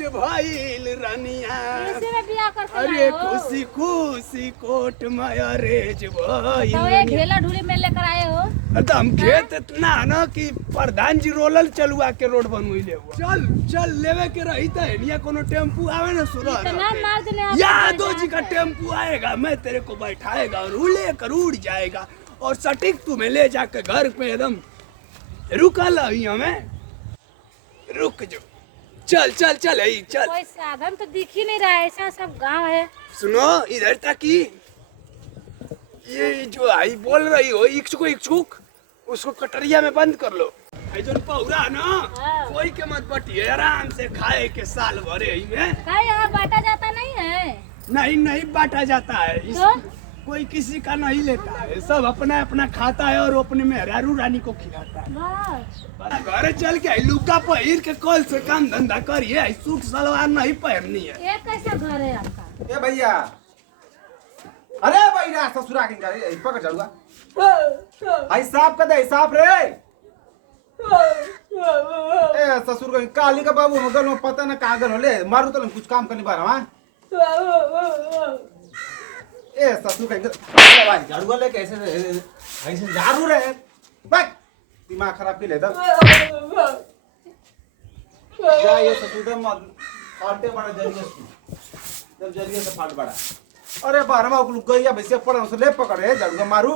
Marriage भइल रनिया। इसी में बियाह करके अरे लाए हो? खुशी खुशी कोर्ट मैरिज भइल। तो ये ढेला ढूली में लेकर आए हो? तो हम खेत इतना ना कि प्रधान जी रोलल चलुआ के रोड बनवैले हुआ। चल चल लेवे के रही तो है कोनो टेम्पू आवे ना सुरह इतना मार देने आप यादव जी का टेम्पू आएगा, मैं तेरे को बैठाएगा और लेकर उड़ जाएगा और सटीक तुम्हें ले जाकर घर पे एकदम रुका ली हमें। रुक जो, चल चल चल यही चल। कोई साधन तो दिख ही नहीं रहा है, ऐसा सब गांव है। सुनो इधर तक ही ये जो आई बोल रही हो इच्छुक इच्छुक उसको कटरिया में बंद कर लो। जो पौरा ना हाँ। कोई के मत बटिए, आराम से खाए के साल भरे ही में। क्या यहाँ बांटा जाता नहीं है? नहीं नहीं बांटा जाता है तो? कोई किसी का नहीं लेता है, सब अपना अपना खाता है और अपने मेहरारू रानी को खिलाता है। बस घर चल के लुका पहिर के कल से काम धंधा करिए, सूट सलवार नहीं पहननी है। ये कैसा घर है आपका? ए भैया, अरे भैया ससुरा के करे पकड़ चलूगा। भाई साहब का दे साहब रे। ए ससुर का काली का बाबू मगल में पता ना कहां गल ले मारू तो कुछ काम करने पा रहा हां। ए ससुर का भाई झाड़ू ले कैसे ऐसे झाड़ू रे बक दिमाग खराब के ले दा जा ये ससुर का फाटे बड़ा जरिए जब जरिए से फाट बड़ा। अरे बारहवा को गैया भैंसे पड़ा उसे ले पकड़े झाड़ू का मारू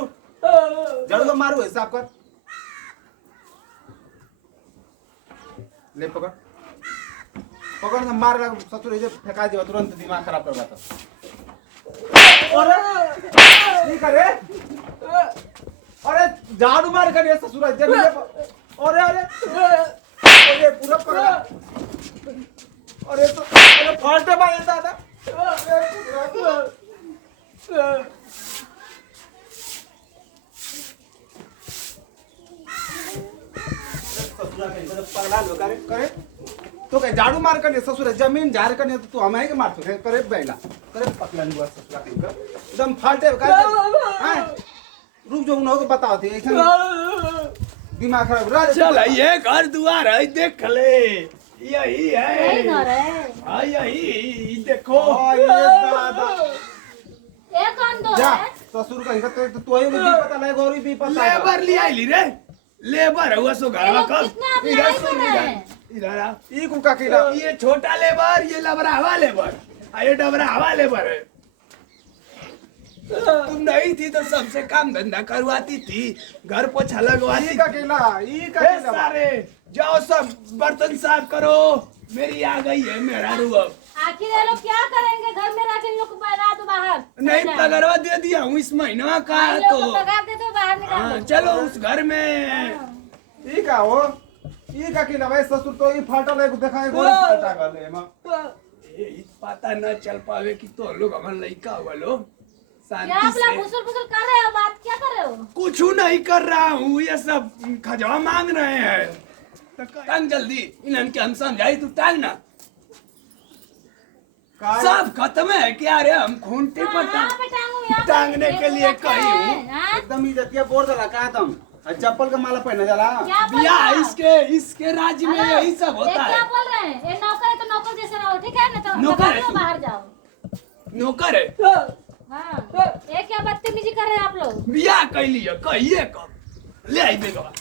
हिसाब कर ले पकड़ पकड़ से मार लगा ससुर इसे फेंका दिया तुरंत दिमाग खराब करवा था। अरे नहीं करे अरे झाड़ू मार कर ये ससुर जब अरे अरे अरे पूरा पकड़ा अरे तो अरे फालते मार दादा पगला लो करे तो क्या झाड़ू मार कर ससुर जमीन झाड़ कर तो तू हमें के मारतो करे बैला करे पकला नहीं ससुर के एकदम फालते हां रुक जो उनको बताओ थे ऐसा दिमाग खराब चल ये घर द्वार है देख ले, यही है यही घर है। हाँ यही देखो। ये दादा ये कौन दो जा है? ससुर का तो तू ही भी पता नहीं गौरी भी पता है लेबर ले आई रे, लेबर हुआ सो घर ये का लोग कितना आप लड़ाई कर रहे हैं? इधर आ। ई कुका किला ये छोटा लेबर, ये लबरावा लेबर, ये डबरावा लेबर है। तुम नहीं थी तो सबसे काम धंधा करवाती थी, घर पोछा लगवाती ई का किला ई का ए किला सारे जाओ सब बर्तन साफ करो, मेरी आ गई है मेहरारू अब। आखिर ये लोग क्या करेंगे? घर में रख इन लोग को बैठा दो बाहर। नहीं पगारवा दे दिया हूँ इस महीना का इन लोग तो को पगार दे दो, बाहर निकाल हाँ, दो। चलो उस घर में। ई का हो ई का किला भाई ससुर तो ई फाटल है देखा गोरी फाटा गले में ये पता न चल पावे कि तो लोग हमारे लड़का हुआ लो क्या शांति आप लोग से। घुसुर फुसुर कर रहे हो? बात क्या कर रहे हो? कुछ नहीं कर रहा हूँ, ये सब खजवा मांग रहे हैं। तो टांग जल्दी इनके हम समझाई, तू टांग ना। सब खत्म है क्या रे? हम खूंटे पर कहाँ पे टांगूं? यहाँ पे टांगने के लिए रखा कही है, हूँ। हाँ? एकदम इज्जतिया बोल दला का तुम चप्पल का माला पहने जाला क्या बोल बिया रहे हो? इसके राज्य में हेलो? यही सब होता ये है। क्या बोल रहे हैं? ये नौकर है तो नौकर जैसे रहो, ठीक है ना? तो नौकर है दबा दो, तू। बाहर जाओ। नौकर है हाँ, ये क्या बदतमीजी कर रहे हैं आप लोग? बिया कैली है, कहिए कब ले आई बेगवा।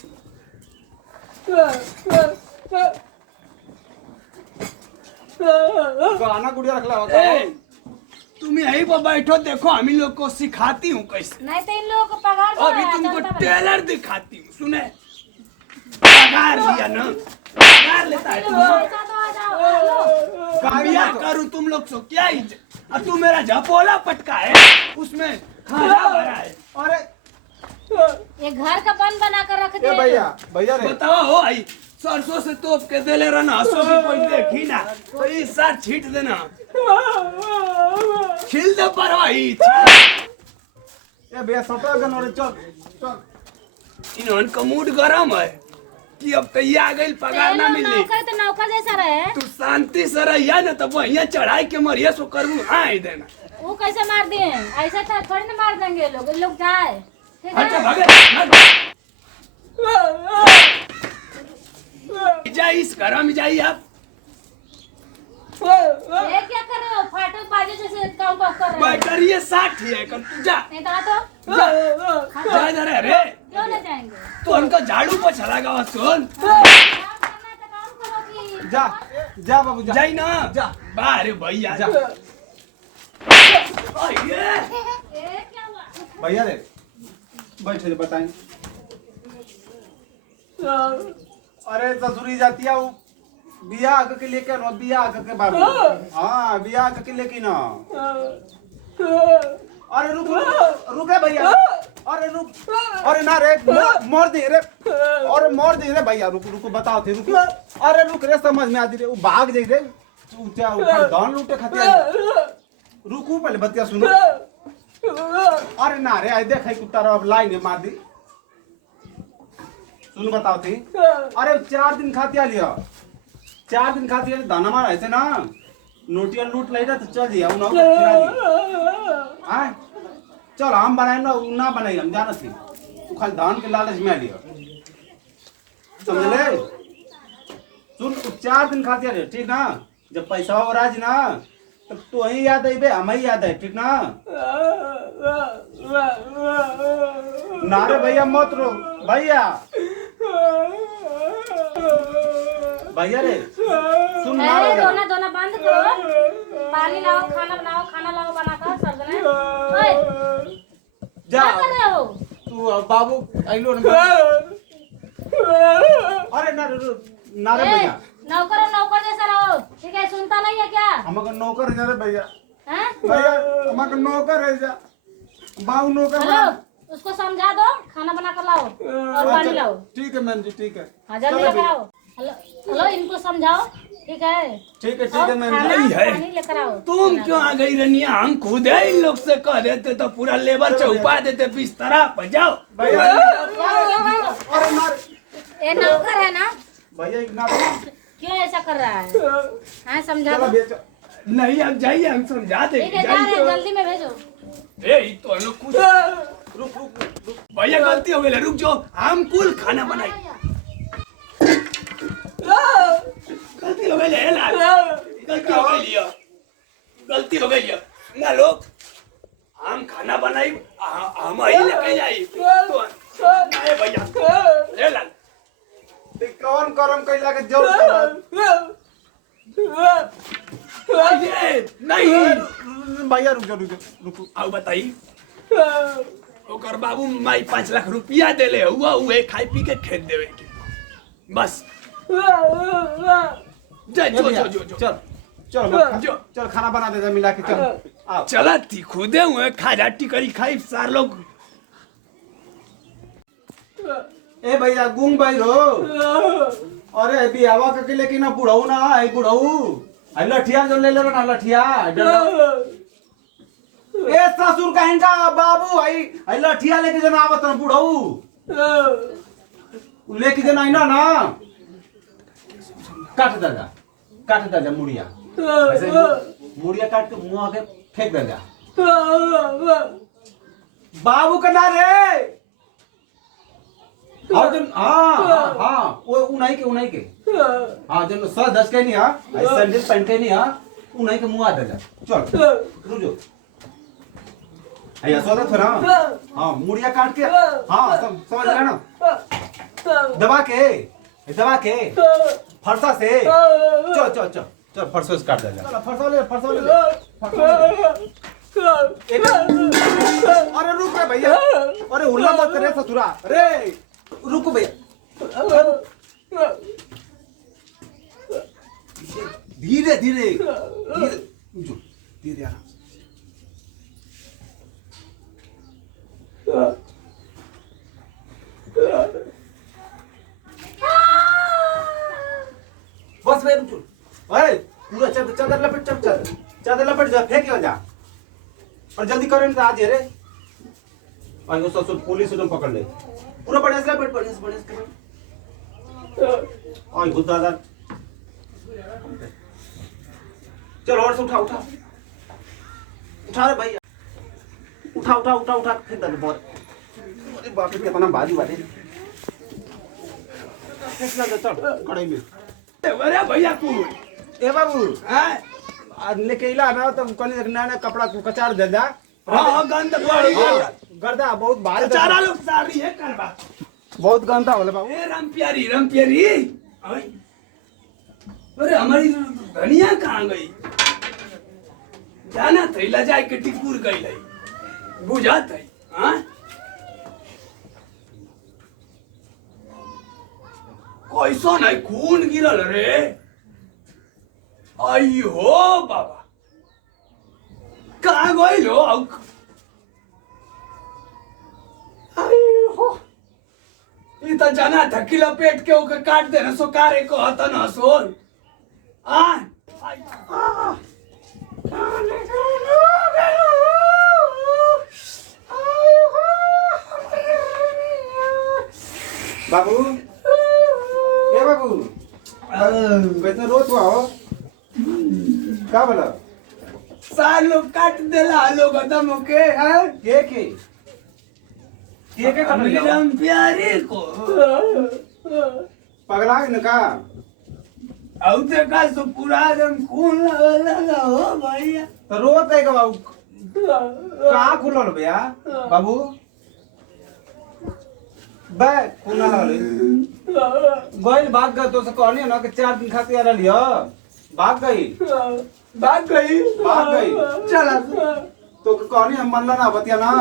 गाना गुड़िया रखला होगा ए, तुम यहीं पर बैठो, देखो हम इन लोग को सिखाती हूँ कैसे। नहीं तो इन लोगों को पगार दो, अभी तुमको चलता बना। टेलर दिखाती हूँ, सुने। पगार लिया ना, पगार लेता है चलो, तुम। पैसा दो, आ जाओ, आ लो। बिया करूँ तुम लोग सो क्या इज्जत? और तू मेरा झपोला पटका है, उसमें खाना भरा है। अरे ये घर का बन बना कर रख ए दिए। भैया भैया रे बताओ हो आई सरसों से तोप के दे ले रहना, हंसो भी कोई देखी ना तो इस साथ छीट देना, छिल दे परवाही। ए भैया सटा गन और चल चल इन्होंने का मूड गरम है कि अब तो आ गई पगार ना मिली। नौकर तो नौकर जैसा रहे। तू शांति से रहिया ना तो वही चढ़ाई के मरिया सो करू हाँ देना। वो कैसे मार दिए? ऐसा था थोड़ी ना मार देंगे ये लोग जाए, ठीक हट है? भागे जा, इस घर में जाइए आप। ये क्या कर रहे हो? फाटक बाजे जैसे काउ काउ कर रहे हो। बैटरी ये 60 है कर तू जा नहीं तो आ तो जा जा रे क्यों नहीं जाएंगे? तो उनका झाड़ू पर चला गया सुन काम करना है तो काम करो कि जा जा बाबू जा जाई ना जा। बाहर भैया जा ये ये क्या हुआ? भैया रे बैठे बताएं। अरे ससुरी जाती है वो बियाह के लेके ना बियाह के बाबू हाँ बियाह के लेके ना अरे रुक रुके भैया अरे रुक अरे ना रे मोर दे रे अरे मोर दे रे भैया रुक रुक बताओ थे रुक अरे रुक रे समझ में आती रे वो भाग जाई रे ऊंचा ऊपर धान लूटे खाते रुकू पहले बतिया सुनो अरे ना रे आई देख कुत्ता अब लाइन मार दी सुन बताओ थी अरे 4 दिन खाती आ लिया 4 दिन खाती दाना मार ऐसे ना नोटिया लूट ले तो चल दिया चल हम बनाए ना बनाई हम जाना थी तू खाली धान के लालच में आ लिया समझ ले सुन 4 दिन खाती आ ठीक ना जब पैसा हो राज ना तब तो वही याद आई बे हमें याद है ठीक ना नारे भैया मत रो भैया भैया रे सुन ना अरे दोना दोना बंद करो। पानी लाओ, खाना लाओ बनाकर सब जने। ओए जा क्या कर रहे हो? तू बाबू आइलो ना अरे ना रे भैया नौकर जैसा रहो, ठीक है? सुनता नहीं है क्या? हमका नौकर है रे भैया हैं? भैया हमका नौकर है जा बाबू नौकर हेलो, उसको समझा दो, खाना बना कर लाओ और पानी लाओ। ठीक है मैम जी ठीक है हाँ जल्दी लेकर आओ। हेलो इनको समझाओ, ठीक है? ठीक है मैम खाना नहीं है। पानी लेकर आओ। तुम क्यों आ गई रनिया हम खुद है इन लोग से कह देते तो पूरा लेबर चौपा देते बिस्तरा पर जाओ भैया अरे ना ये नौकर है ना? भैया इतना क्यों ऐसा कर रहा है? हाँ समझा चलो दो। बेचो नहीं अब जाइए हम समझा ठीक है देंगे जा रहे हैं, जाइए जल्दी में भेजो। ए ये तो हम लोग कुछ रुक रुक रुक भैया गलती हो गई रुक जाओ हम कुल खाना बनाई गलती हो गई ले लाल गलती हो गई लिया गलती हो गई लिया ना लोग हम खाना बनाई हम ही लेके जाई तो नहीं भैया ले लाल ते कौन करम कैला के जोर कर ये नहीं भैया रुक जा रुक आओ बताई ओकर बाबू माई 5 लाख रुपया देले हुआ उहे खाई पी के खेत देवे के बस जा जो चल चल जो चल खाना बना दे मिला के चल आओ चला थी खुदे हुए खाजा टिकरी खाई सार लोग ए भैया गुंग भाई रो अरे बियावा के लेकिन ना बुढ़ऊ ना आई बुढ़ऊ आई लठिया जो ले ले ना लठिया ए ससुर कहेंगा बाबू आई लठिया लेके जन आवत ना बुढ़ऊ लेके जन आई ना काट दे जा मुड़िया ऐसे मुड़िया काट के मुंह आके फेंक दे जा बाबू का ना रे और जन हाँ वो उन्हीं के हाँ जन 10 के नहीं हाँ सैंडल पहन के नहीं हाँ उन्हीं के मुंह आ दे जा चल रुक ऐसा था थोड़ा हाँ मुड़िया काट के हाँ समझ रहे ना दबा के फरसा से चल फरसा से काट दे जा फरसा ले अरे रुक रे भैया अरे उल्ला मत करे ससुरा रे रुको भैया धीरे धीरे आराम बस भाई रुक अरे पूरा चादर लपेट जा फेंक जा और जल्दी करो नहीं तो आज रे और ससुर पुलिस एकदम पकड़ ले पूरा बढ़िया से लपेट बढ़िया से और खुद दादा चल और से उठा रे भैया उठा फेंक दे बहुत अरे बाप रे कितना भारी बात है फेंक दे चल कड़ाई में अरे भैया तू ए बाबू हैं लेके इला ना तो कनी नया नया कपड़ा कचार दे जा हाँ गंद बड़ी गर्दा बहुत भारी चारा लोग सारी है करवा बहुत गंदा होला बाबू ए राम प्यारी आई। अरे हमारी धनिया कहाँ गई जाना थी ला जाए के टिपुर गई लाई बुझा थी हाँ कैसो नहीं खून गिरल रे आई हो बाबा कहाँ गई लो आई हो ये तो जाना था कि लपेट के ओके काट देना सो कारे को हता ना सोल बाबू ए बाबू कैसे रोत हुआ हो का बोला सार लोग काट देला लोग खत्म होके हैं के कर लिया राम प्यारे को पगला है न का औते का सो पूरा एकदम खून लगा हो भैया तो रोत है का बाबू कहाँ खुलल भैया बाबू बे खुला लगल गइल भाग गए तो से कहनी ना कि 4 दिन खातिर आ रही भाग गई भाग गई चला तो कहनी हम मनला ना बतिया ना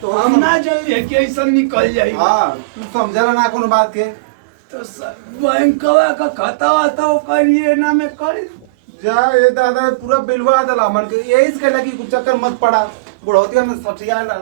तो हम ना जल्दी कि ऐसा निकल जाई हाँ तू समझला ना कोनो बात के तो बैंकवा का खाता वाता करिए ना में कर जा ये दादा पूरा बिलवा दला मन के यही से कहला कि कुछ चक्कर मत पड़ा बुढ़ौतिया में सठिया ना